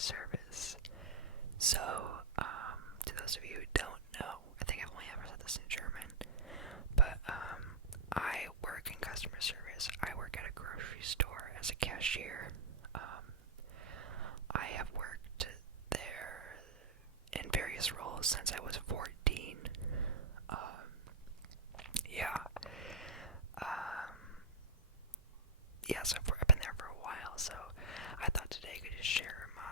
service. So, to those of you who don't know, I think I've only ever said this in German, but I work in customer service. I work at a grocery store as a cashier. I have worked there in various roles since I was 14. Um, yeah. So I've been there for a while, so I thought today I could just share my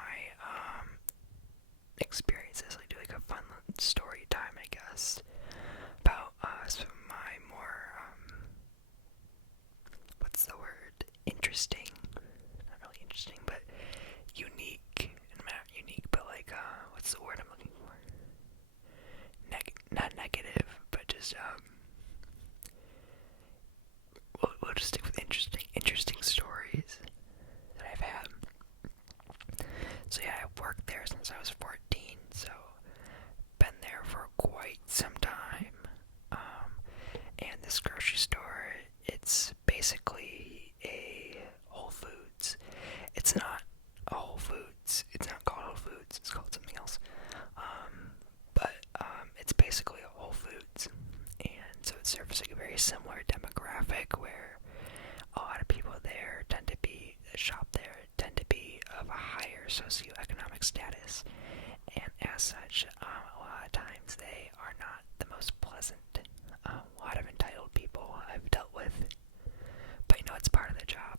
experiences, like do like a fun story time, I guess, about some of my more, what's the word, interesting, not really interesting, but unique, and not unique, but like, what's the word I'm looking for, not negative, but just, we'll just stick with interesting stories that I've had. So yeah, I've worked there since I was 14, so been there for quite some time. And this grocery store, it's basically a Whole Foods. It's not a Whole Foods. It's not called Whole Foods. It's called something else. But it's basically a Whole Foods, and so it serves like a very similar demographic where a lot of people there tend to be that shop there tend to be of a higher socioeconomic status, and as such, a lot of times they are not the most pleasant. A lot of entitled people I've dealt with, but it's part of the job.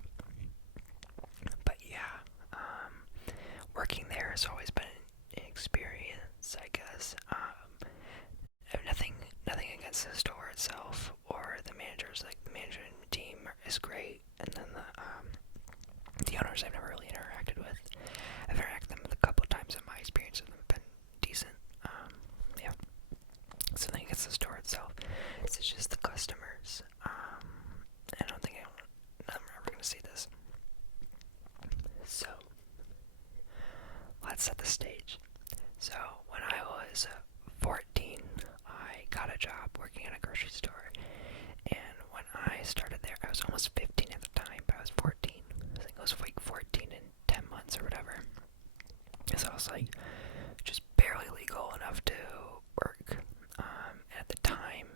But yeah, working there has always been an experience, I guess. I have nothing against the store itself or the managers. Like, the management team is great, and then the owners I've never really interacted with. I've interacted with them a couple of times, and my experience with them have been decent. Yeah. So nothing against the store itself. It's just the customers. I don't think I'm ever gonna see this. So let's set the stage. So when I was 14, I got a job working at a grocery store, and when I started there, I was almost 15 at the time, but I was 14. I think I was like 14 in 10 months or whatever. So I was like just barely legal enough to work. At the time,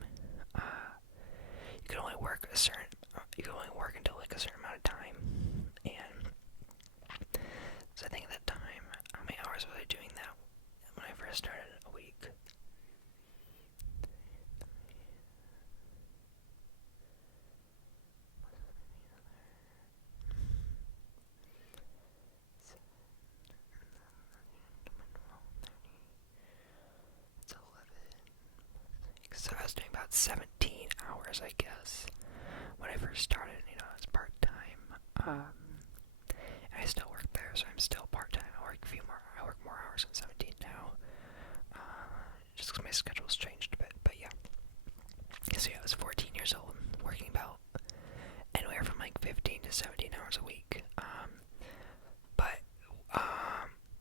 you could only work until like a certain amount of time, and so I think at that time, how many hours was I doing that when I first started? A week. So I was doing about 17 hours, I guess, when I first started. It's part-time. And I still work there, so I'm still part-time. I work more hours than 17 now, just because my schedule's changed a bit. But yeah. So yeah, I was 14 years old, working about anywhere from like 15 to 17 hours a week. But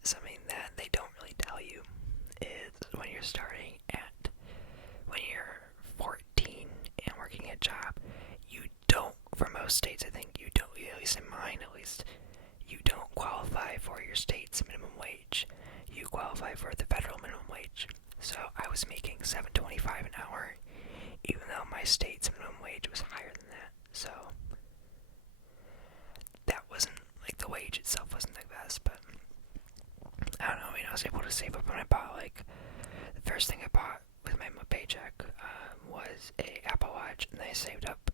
something that they don't really tell you is when you're 14 and working a job, you don't, for most states, I think, you don't, at least in mine, you don't qualify for your state's minimum wage. You qualify for the federal minimum wage. So I was making $7.25 an hour, even though my state's minimum wage was higher than that. So that wasn't, like, the wage itself wasn't the best, but I don't know, I was able to save up when I bought, like, the first thing I bought with my paycheck was a Apple Watch, and then I saved up,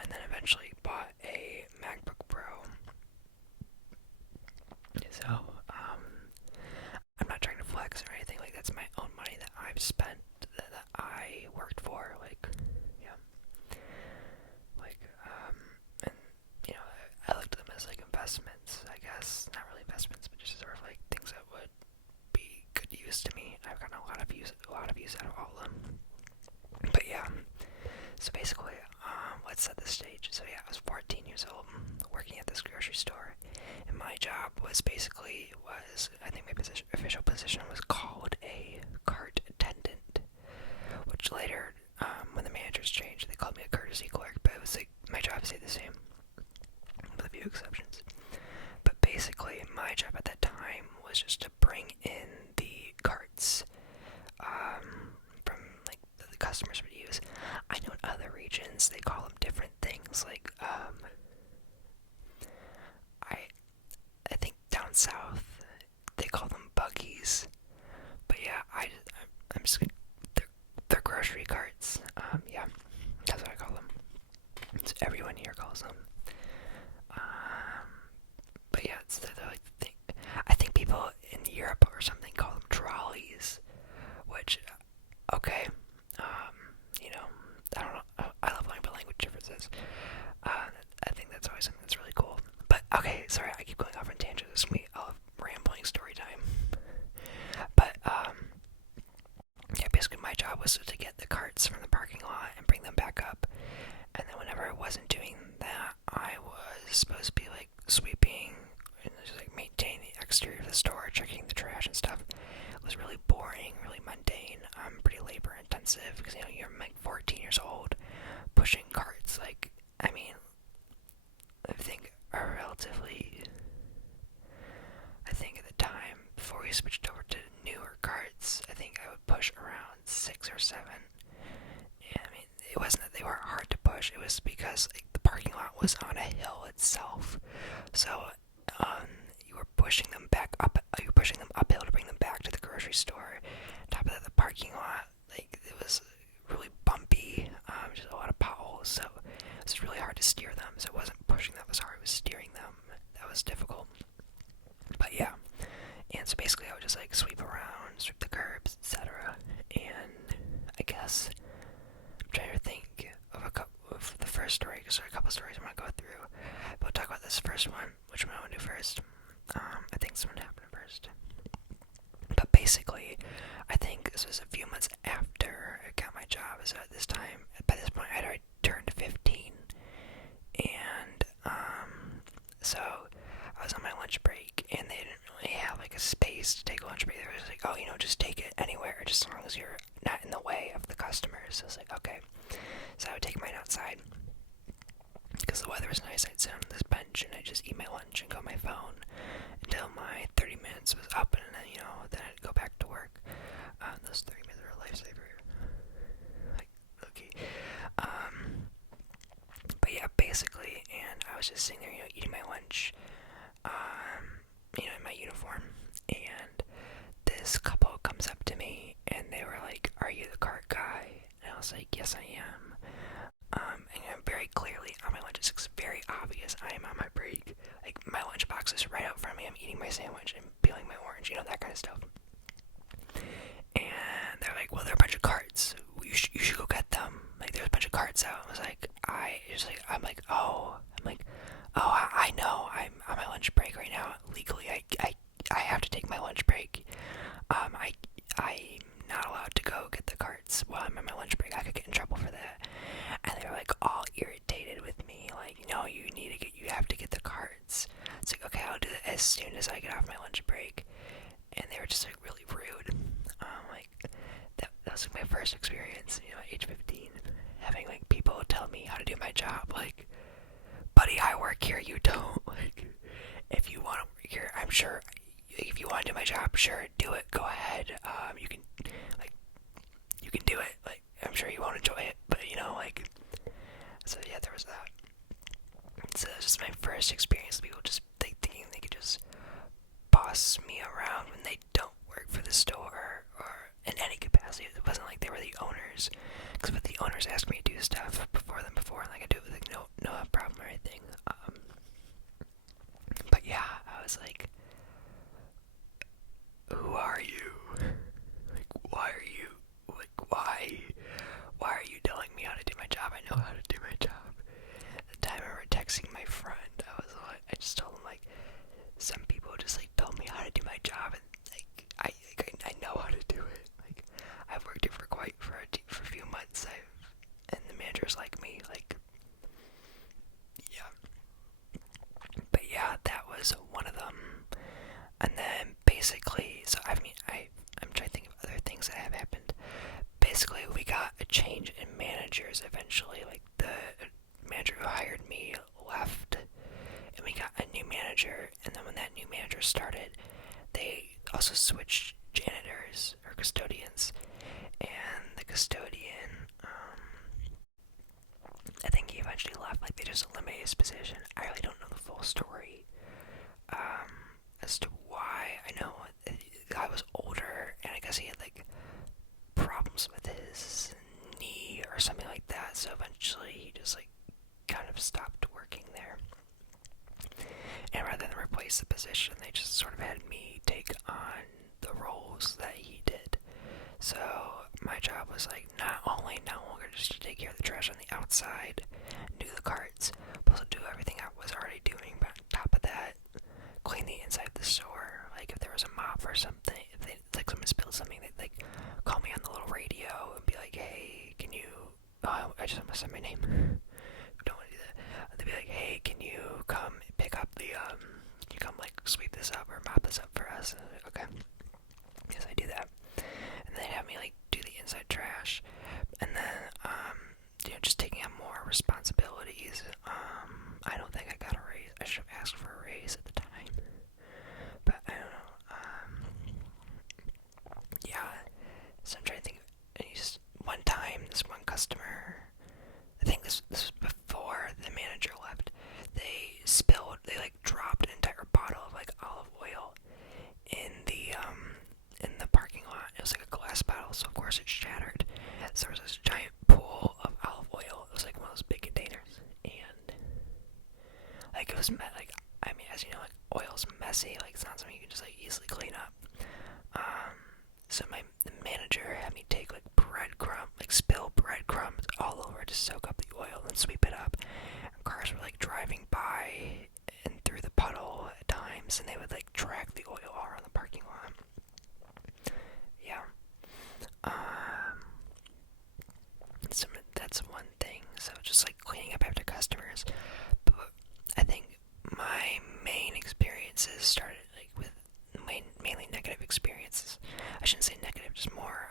and then eventually bought a MacBook Pro. So, I'm not trying to flex or anything, like, that's my own money that I've spent, that I worked for, like, yeah. Like, and, I looked at them as, like, investments, I guess. Not really investments, but just sort of, like, things that would be good use to me. I've gotten a lot of use out of all of them. But yeah, so basically, let's set the stage. So yeah, I was 14 years old, working at this grocery store, and my job was I think my official position was called a cart attendant, which later, when the managers changed, they called me a courtesy clerk, but it was like, my job stayed the same, with a few exceptions. But basically, my job at that time was things like I I think down south they call them buggies, but yeah, I'm just gonna, they're grocery carts. Yeah, that's what I call them. It's everyone here calls them. But yeah, they're like I think people in Europe or something call them trolleys, which okay, you know, I don't know. I love learning about language differences. I think that's always something that's really cool. But okay, sorry, I keep going off on tangents. I love rambling story time. But yeah, basically my job was to get the carts from the parking lot and bring them back up. And then whenever I wasn't doing that, I was supposed to be like sweeping and just like maintaining the exterior of the store, checking the trash and stuff. It was really boring, really mundane, pretty labor intensive because you know you're like 14 years old, pushing carts. Like I mean, I think are relatively. I think at the time before we switched over to newer carts, I think I would push around 6 or 7. Yeah, I mean, it wasn't that they were hard to push. It was because like the parking lot was on a hill itself, so you were pushing them back up. You were pushing them uphill to bring them back to the grocery store. On top of that, the parking lot, like it was really bumpy, just a lot of potholes, so it was really hard to steer them. So it wasn't pushing that was hard; it was steering them that was difficult. But yeah, and so basically, I would just like sweep around, sweep the curbs, etc. And I guess I'm trying to think of of the first story because there are a couple stories I'm gonna go through. But we'll talk about this first one. Which one I want to do first? I think this one happened first. But basically, I think this was a few months after I got my job. So at this time, by this point, I'd already turned 15, and so I was on my lunch break, and they didn't really have like a space to take a lunch break. They were just like, oh, you know, just take it anywhere, just as long as you're not in the way of the customers. So I was like, okay. So I would take mine outside because the weather was nice. I'd sit on this bench and I'd just eat my lunch and go on my phone until my 30 minutes was up, and then, you know, then I'd go back to work. Those 30 minutes are a lifesaver. Like, okay. But yeah, basically, and I was just sitting there, you know, eating my lunch, you know, in my uniform, and this couple comes up to me, and they were like, "Are you the cart guy?" And I was like, "Yes, I am." And I'm very clearly on my lunch. It's very obvious I am on my break. Like my lunch box is right out front of me. I'm eating my sandwich and peeling my orange, you know, that kind of stuff. And they're like, "Well, there are a bunch of carts. You should go get them. Like, there's a bunch of carts out." I was like, I know. I'm on my lunch break right now. Legally, I have to take my lunch break. I'm not allowed to go get the carts while I'm on my lunch break. I could get in trouble for that. And they were like all irritated with me. Like, no, you have to get the carts. It's like, okay, I'll do it as soon as I get off my lunch break. And they were just like really rude. Like that was like my first experience, you know, at age 15, having like people tell me how to do my job. Like, buddy, I work here, you don't. Like, if you want to work here, I'm sure. If you want to do my job, sure, do it. Go ahead. You can do it. Like, I'm sure you won't enjoy it, but you know, like. So yeah, there was that. So that was just my first experience with people just thinking they could just boss me around when they don't work for the store or in any capacity. It wasn't like they were the owners, because if the owners asked me to do stuff before, and like I do it with like no problem or anything. But yeah, I was like, who are you? Like, why are you? Like, why are you telling me how to do my job? I know how to do my job. At the time, I remember texting my friend. I just told him like, some people just like told me how to do my job, and like I know how to do it. Like, I've worked here for a few months. And the managers like me. Like, yeah. But yeah, that was one of them. And then basically, so I mean, I'm trying to think of other things that have happened. Basically, we got a change in managers eventually. Like, the manager who hired me left, and we got a new manager. And then when that new manager started, they also switched janitors or custodians. And the custodian, I think gave eventually left. Like, they just eliminated his position. I really don't know the full story as to why. I know the guy was older, and I guess he had like problems with his knee or something like that. So eventually, he just like kind of stopped working there. And rather than replace the position, they just sort of had me take on the roles that he did. So my job was like not only no longer just to take care of the trash on the outside, do the carts, but also do everything I was already doing. But on top of that, clean the inside of the store. Like if there was a mop or something, if they like someone spilled something, they'd like call me on the little radio and be like, "Hey, can you?" Oh, I just almost said my name. Don't want to do that. They'd be like, "Hey, can you come pick up the Can you come like sweep this up or mop this up for us?" And I'm like, okay, yes, I do that. And they'd have me like do the inside trash, and then just taking on more responsibilities. I don't think I got a raise. I should have asked for a raise at the time, but I don't know. Yeah. So I'm trying to think. Just one time, this one customer, I think this was before the manager left. They like dropped an entire bottle of like olive oil in the parking lot. It was like a glass bottle, so of course it shattered. So there was this giant pool of olive oil. It was like one of those big containers, and like it was like, I mean, as you know, like oil's messy. Like it's not something you can just like easily clean up. So the manager had me take like spill breadcrumbs all over to soak up the oil and sweep it up. And cars were like driving by and through the puddle at times, and they would like drag the oil all around the parking lot. Yeah. So that's one thing. So just like cleaning up after customers. But I think my main experiences started like with mainly negative experiences. I shouldn't say negative, just more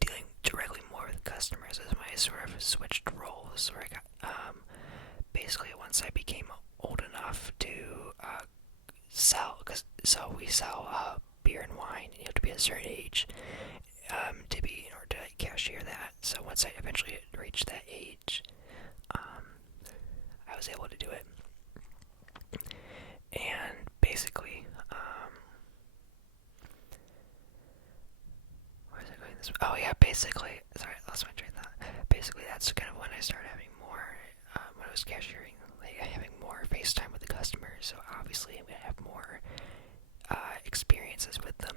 dealing directly more with customers as I sort of switched roles. Where I got basically once I became old enough to sell, so we sell beer and wine, and you have to be a certain age to be in order to like, cashier that. So once I eventually reached that age, I was able to do it, and basically, where is it going? Oh yeah, basically. Sorry, I lost my train of thought. Basically, that's kind of when I started having more. When I was cashiering, like having more FaceTime with the customers. So obviously, I'm gonna have more experiences with them.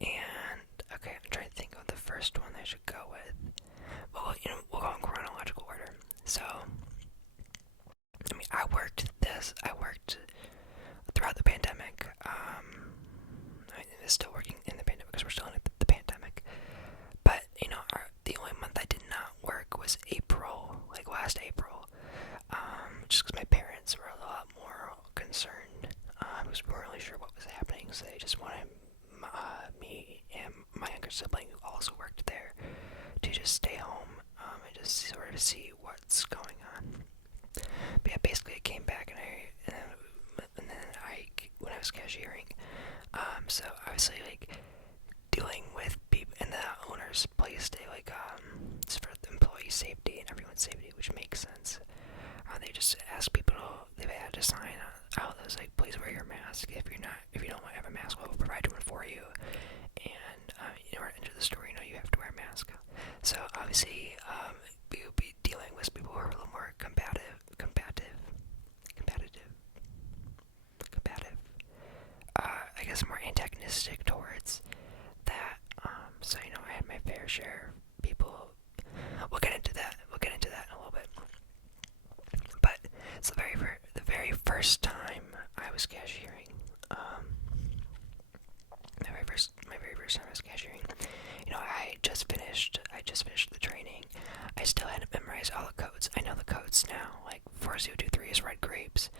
And okay, I'm trying to think of the first one I should go with. Well, we'll go in chronological order. So, I mean, I worked throughout the pandemic. I mean, it's still working in the pandemic because we're still in the pandemic. But the only month I did not work was April, like last April. Just because my parents were a lot more concerned. Because we weren't really sure what was happening, so they just wanted me and my younger sibling, who also worked there, to just stay home and just sort of see what's going on. But yeah, basically I came back and when I was cashiering, so obviously like dealing with people in the owner's place, they like it's for the employee safety and everyone's safety, which makes sense. They just ask people they had to sign out that was like, please wear your mask. If you don't have a mask, we'll provide one for you. And in order to enter the store, you have to wear a mask. So obviously, we will be dealing with people who are a little more combative. I guess more antagonistic towards that. So I had my fair share of people. We'll get into that in a little bit. But it's the very first time I was cashiering. My very first time I was cashiering. I just finished the training. I still hadn't memorized all the codes. I know the codes now. Like 4023 is red grapes.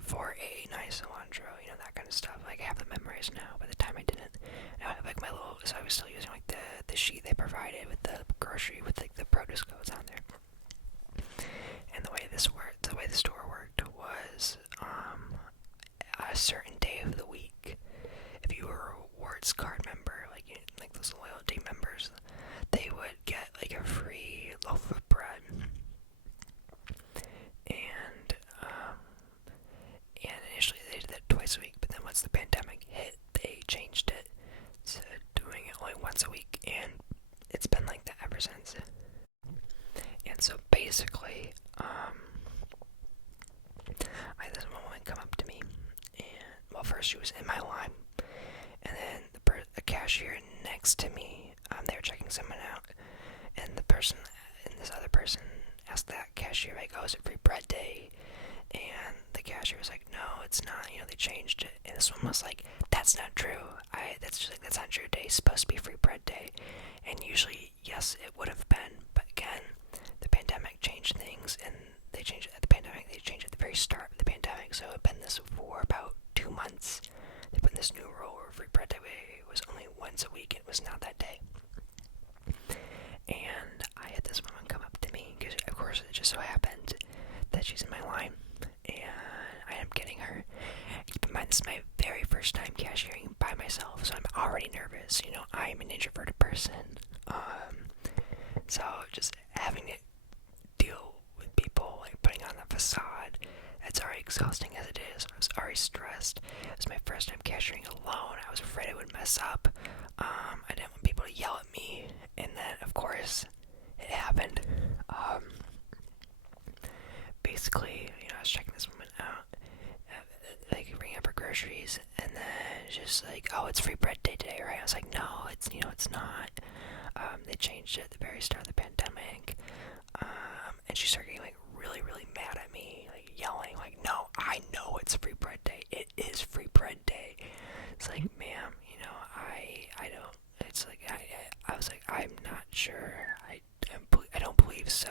489 cilantro. That kind of stuff. Like I have them memorized now. By the time I didn't, I have like my little. So I was still using like the sheet they provided with the grocery with like the produce codes on there. And the way the store worked was a certain day of the week. If you were a rewards card member, like those loyalty members, they would get like a free loaf of course, she was in my line. And then the cashier next to me, they were checking someone out. And this other person asked that cashier, like, oh, is it free bread day? And the cashier was like, no, it's not. They changed it. And this one was like, that's not true. That's not true. Today's supposed to be free bread day. And usually, yes, it would have been. But again, the pandemic changed things, and they changed it at the pandemic. They changed it at the very start of the pandemic. So it had been this for about 2 months. They put in this new rule where free bread day was only once a week. And it was not that day. And I had this woman come up to me because, of course, it just so happened that she's in my line, and I am getting her. Keep in mind, this is my very first time cashiering by myself, so I'm already nervous. I'm an introverted person, so just having to deal with people, like, putting on that facade, it's already exhausting as it is. I was already stressed. It was my first time cashiering alone. I was afraid I would mess up. I didn't want people to yell at me, and then, of course, it happened. Basically, I was checking this woman out, like, ringing up her groceries, and then just like, oh, it's free bread day today, right? I was like, no, it's not. They changed it at the very start of the pandemic, and she started getting, like, really, really mad at me, like, yelling, like, no, I know it's free bread day. It is free bread day. It's like, ma'am, I don't. It's like, I was like, I'm not sure. I don't believe so.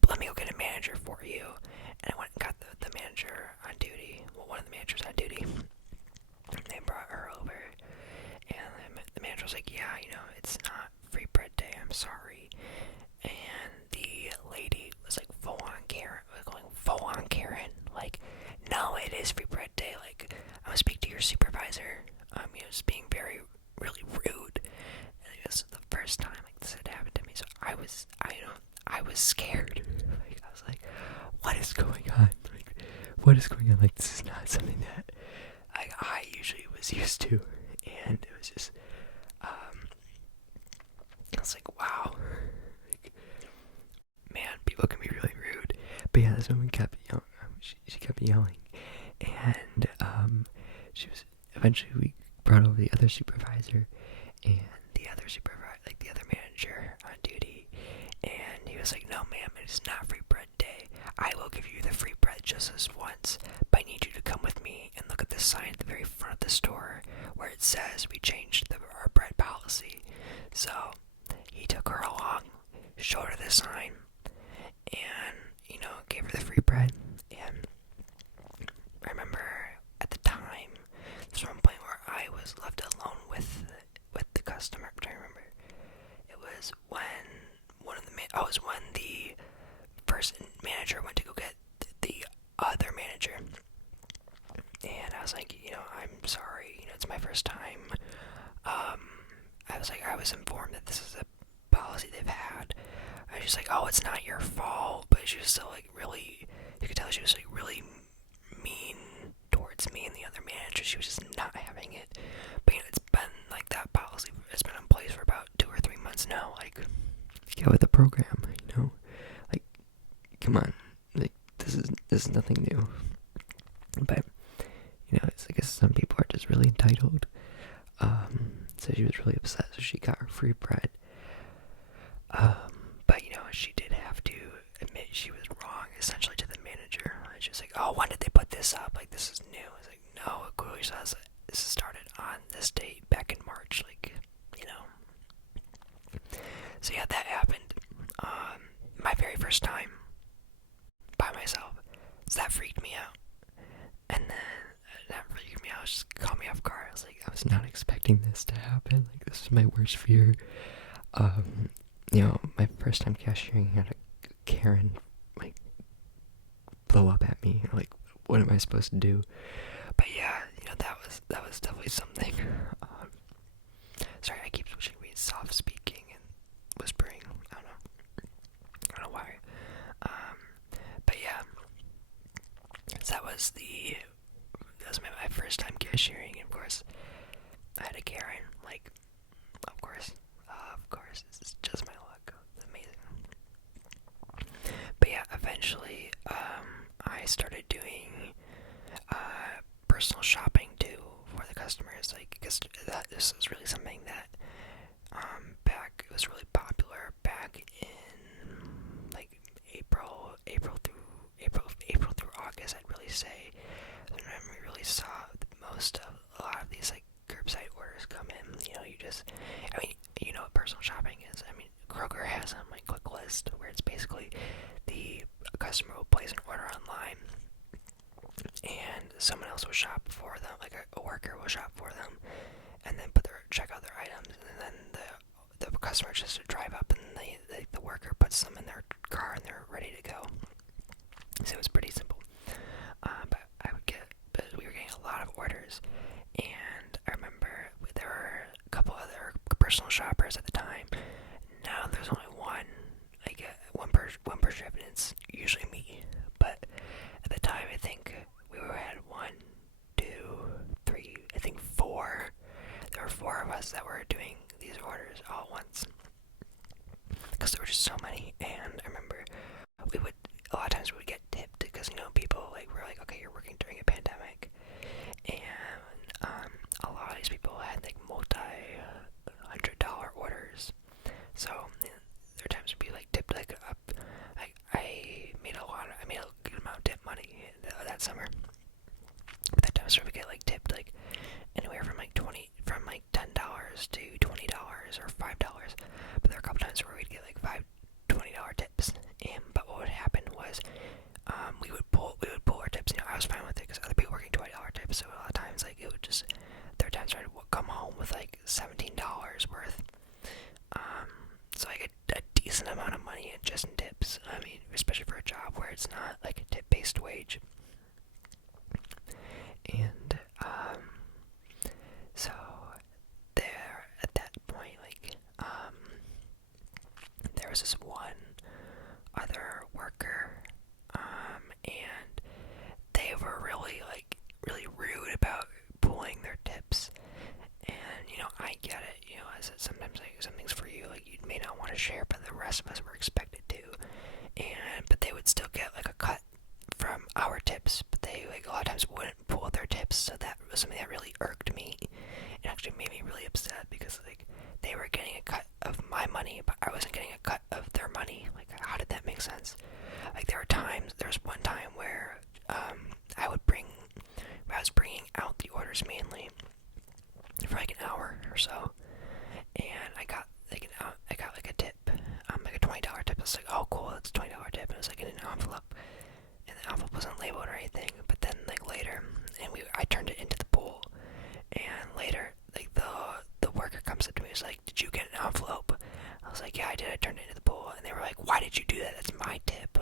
But let me go get a manager for you. And I went and got the manager on duty. Well, one of the managers on duty. They brought her over. And the manager was like, yeah, it's not free bread day. I'm sorry. And the lady was like full on Karen. Going full on Karen. Like, no, it is free bread day. Like, I'm going to speak to your supervisor. Just being really rude. And it was the first time, like, this had happened to me. So I was scared. Like, I was like, what is going on? Like, what is going on? Like, this is not something that, like, I usually was used to. And it was just, I was like, wow. Like, man, people can be really rude. But yeah, this woman kept yelling. She kept yelling. And, eventually we brought over the other supervisor, and the other manager on duty, and he was like, no, ma'am, it is not free bread day. I will give you the free bread just this once, but I need you to come with me and look at the sign at the very front of the store where it says we changed our bread policy. So he took her along, showed her the sign, and, gave her the free bread. And I remember at the time, there's one point where I was left alone with the customer. I remember it was when when the first manager went to go get the other manager, and I was like, I'm sorry, it's my first time. I was informed that this is a policy they've had. I was just like, oh, it's not your fault, but she was still, like, really, you could tell she was, like, really mean towards me and the other manager. She was just not having it. But it's been like that policy has been in place for about 2 or 3 months now. Like, get with the program, like, come on, like, this is nothing new. But it's, I guess some people are just really entitled. So she was really upset, so she got her free bread. But she did have to admit she was wrong, essentially, to the manager. And she was like, oh, when did they put this up? Like, this is new. I was like, no, it clearly says this started on this date back in March, like, So yeah, that happened. My very first time by myself. So that freaked me out. And then that freaked me out. It just caught me off guard. I was like, I was not expecting this to happen. Like, this is my worst fear. My first time cashiering, had a Karen, like, blow up at me. Like, what am I supposed to do? But yeah, that was definitely something. Sorry, I keep switching between soft speaking and whispering. I don't know why. But yeah, so that was my first time cashiering. And of course, I had a Karen. Like, of course, this is just my luck. It's amazing. But yeah, eventually, I started doing personal shopping too. guess that this is really something that it was really popular back in like April through August, I'd really say. And when we really saw a lot of these like curbside orders come in. I mean, you know what personal shopping is. I mean, Kroger has on my click list where it's basically the customer will place an order online and someone else will shop for them, like a worker will shop for them, and then check out their items, and then the customer just drive up and the worker puts them in their car and they're ready to go. So it was pretty simple. But we were getting a lot of orders, and I remember there were a couple other personal shoppers at the time. Now there's only one per shift, and it's usually me. But at the time, I think we had 1, 2, 3, I think 4. There were 4 of us that were doing these orders all at once, because there were just so many. And I remember a lot of times we would get tipped, because people were like, okay, you're working during a pandemic, and a lot of these people had like multi-$100 orders. So there are times would be like tipped like up. I made a good amount of tip money that summer. But there are times where we get like tipped like anywhere from like $10 to $20 or $5. But there are a couple times where we'd get like $20 tips. But what would happen was we would pull our tips. I was fine with it because other people were getting $20 tips. So a lot of times there are times where I'd come home with like $17 worth. So I get a decent amount of money just in tips. I mean, especially for a job where it's not like a tip-based wage. And so there at that point, there was this one other worker, and they were really rude about pulling their tips. And I get it. As sometimes something's for you, you may not want to share, but the rest of us were expected to. But they would still get like a cut from our tips, but they a lot of times wouldn't pull their tips. So that was something that really irked me. It actually made me really upset, because they were getting a cut of my money, but I wasn't getting a cut of their money. How did that make sense? There was one time where I was bringing out the orders mainly for like an hour or so, and I got a tip, like a $20 tip. I was like, oh cool, that's a $20 tip, and it was like in an envelope, and the envelope wasn't labeled or anything. But then later, and I turned it into the pool, and later the worker comes up to me and was like, did you get an envelope? I was like, yeah, I did. I turned it into the pool. And they were like, why did you do that? That's my tip.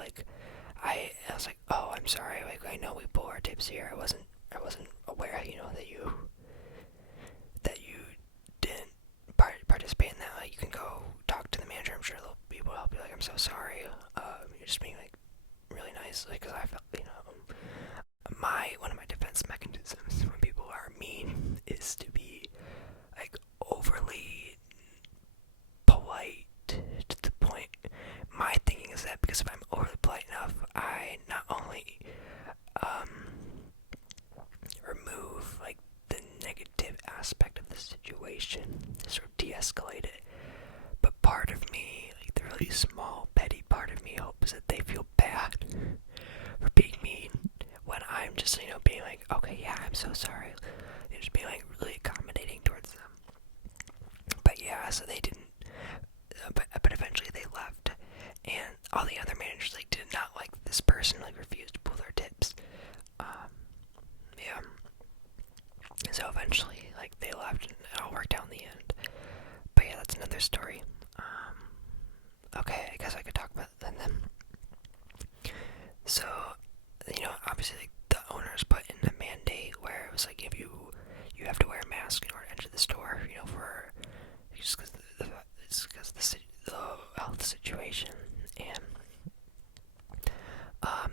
I was like, oh, I'm sorry. I know we pull our tips here. I wasn't aware, that you didn't participate in that. You can go talk to the manager. I'm sure they'll be able to help you. I'm so sorry. You're just being really nice. Because I felt, one of my defense mechanisms when people are mean is to be overly polite to the point. My thinking is that because if I'm overly polite enough, I not only remove the negative aspect of the situation, sort of de-escalate it, but part of me, the really small petty part of me, hopes that they feel bad for being mean when I'm just being like, okay, yeah, I'm so sorry, and just being really accommodating towards them. But yeah, so they didn't, but eventually they left, and all the other managers did not like this person, refused to pull their tips. Yeah. So eventually, they left, and it all worked out in the end. But yeah, that's another story. Okay, I guess I could talk about them then. So, obviously, the owners put in a mandate where it was if you have to wear a mask in order to enter the store, for just because the health situation. And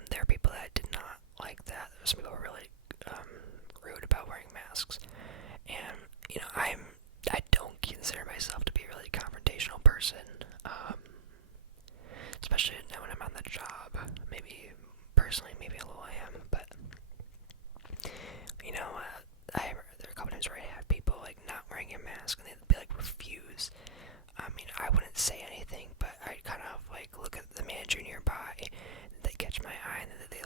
there are people that did not like that. Some people were really rude about wearing masks. And I don't consider myself to be a really confrontational mask, and they'd be like, refuse. I mean, I wouldn't say anything, but I'd kind of like look at the manager nearby, and they catch my eye, and then they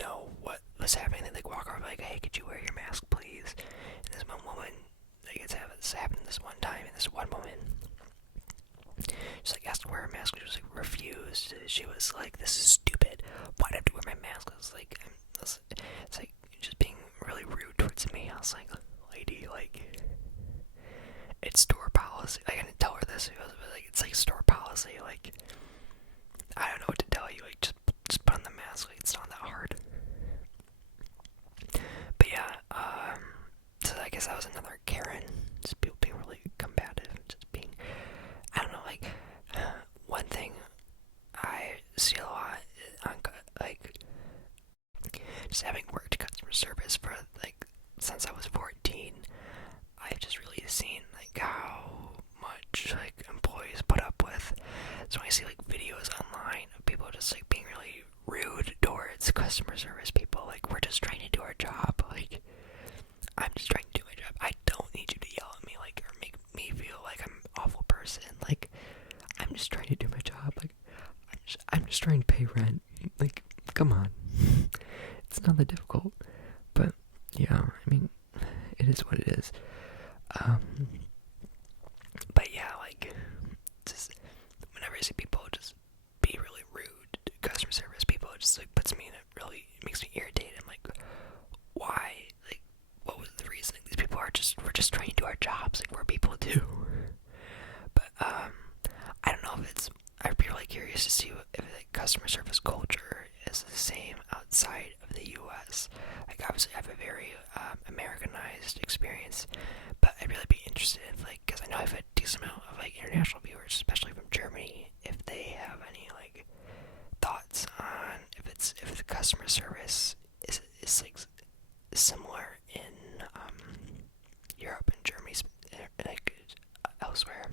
know what was happening. They like walk over, like, hey, could you wear your mask, please? And this one woman, like, it's happened this one time, and this one woman, she's like asked to wear her mask, she was like refused. She was like, this is stupid. Why do I have to wear my mask? I was like, it's like just being really rude towards me. I was like, lady, like, it's store policy. Like, I didn't tell her this. It was like, it's like store policy. Like, I don't know what to tell you. Like, just put on the mask. Like, it's not that hard. But yeah, so I guess that was another Karen. Just people being really combative. Just being, I don't know, like, one thing I see a lot on, like, just having worked customer service for, like, since I was 14, I've just really seen, like, how much, like, employees put up with. So when I see, like, videos online of people just, like, being really rude towards customer service people, like, we're just trying to do our job. Like, I'm just trying to do my job. I don't need you to yell at me, like, or make me feel like I'm an awful person. Like, I'm just trying to do my job. Like, I'm just trying to pay rent. Like, come on. It's not that difficult. But, yeah, I mean, it is what it is. But yeah, like, just whenever I see people just be really rude to customer service people, it just, like, puts me in a really, it makes me irritated. I'm like, why? Like, what was the reason? These people we're just trying to do our jobs, like, we're people too. But, I don't know if I'd be really curious to see if like, customer service culture is the same outside of the U.S. Like, obviously I have a very, Americanized experience, but I'd really be interested in, like, because I know I've had a decent amount of, like, international viewers, especially from Germany, if they have any, like, thoughts on if the customer service is like, similar in, Europe and Germany, like, elsewhere.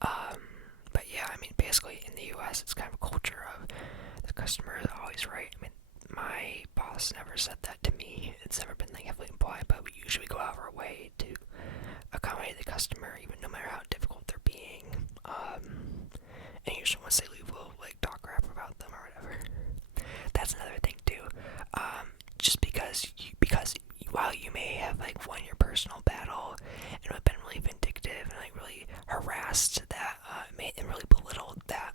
But yeah, I mean, basically in the U.S., it's kind of a culture of the customer is always right. I mean, my boss never said that to me. It's never been like heavily implied, but we usually go out of our way to accommodate the customer, even no matter how difficult they're being. And usually once they leave, we'll like talk crap about them or whatever. That's another thing too. Just because while you may have like won your personal battle and have been really vindictive and like really harassed that and really belittled that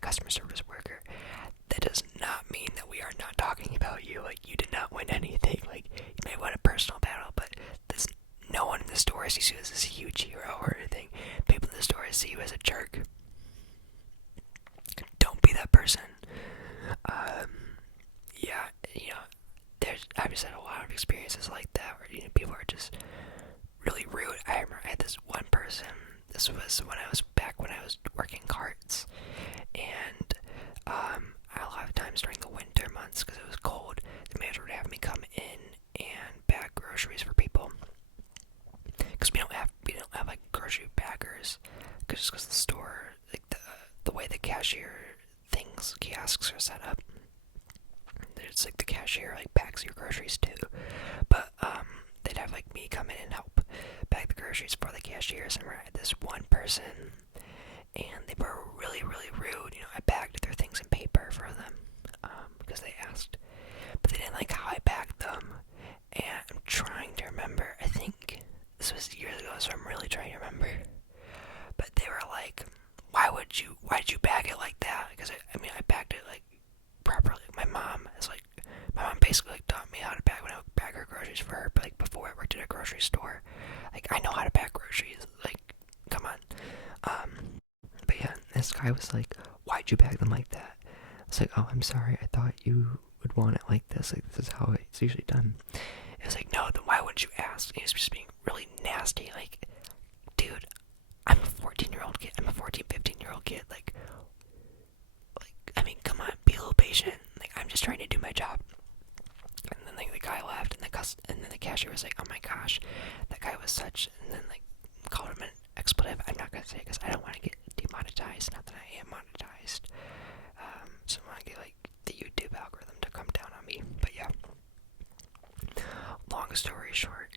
customer service worker, that does not mean that we are not talking about you. Like, you did not win anything. Like, you may win a personal battle, but no one in the store sees you as this huge hero or anything. People in the store see you as a jerk. Don't be that person. Yeah, I've just had a lot of experiences like that where, people are just really rude. I remember I had this one person. This was when I was working carts, and a lot of times during the winter months, because it was cold, the manager would have me come in and bag groceries for people. Because we don't have like grocery baggers, because the store, like the way the kiosks are set up, there's like the cashier like packs your groceries too, but they'd have like me come in and help bag the groceries for the cashiers. And I had this one person, and they were really, really rude. I bagged their things in paper for them, because they asked, but they didn't like how I bagged them. And I'm trying to remember, I think this was years ago, so I'm really trying to remember, but they were like, why did you bag it like that? Because I bagged it like properly. My mom basically like taught me how to bag when I would bag her groceries for her, but like before I worked at a grocery store. Like, I know how to bag groceries, like, come on. But yeah, this guy was like, why'd you bag them like that? I was like, oh, I'm sorry, I thought you would want it like this. Like, this is how it's usually done. It was like, no, then why wouldn't you ask? He was just being really nasty. Like, dude, I'm a 14-year-old kid. I'm a 15-year-old kid. Like, I mean, come on, be a little patient. Like, I'm just trying to do my job. And then like the guy left, and then the cashier was like, oh my gosh, that guy was such, and then like called him an expletive. I'm not gonna say it because I don't want to get demonetized. Not that I am monetized. So I want to get like the YouTube algorithm to come down on me. But yeah, long story short,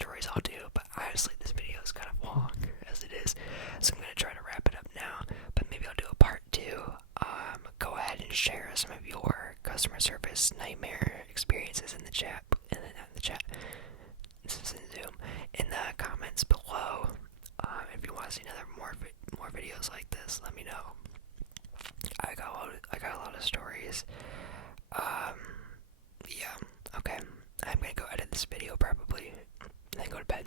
stories I'll do, but honestly this video is kind of long as it is, so I'm going to try to wrap it up now, but maybe I'll do a part 2. Go ahead and share some of your customer service nightmare experiences in the chat, this is in Zoom, in the comments below. If you want to see more videos like this, let me know. I got a lot of stories. Yeah, okay. I'm gonna go edit this video probably, and then go to bed.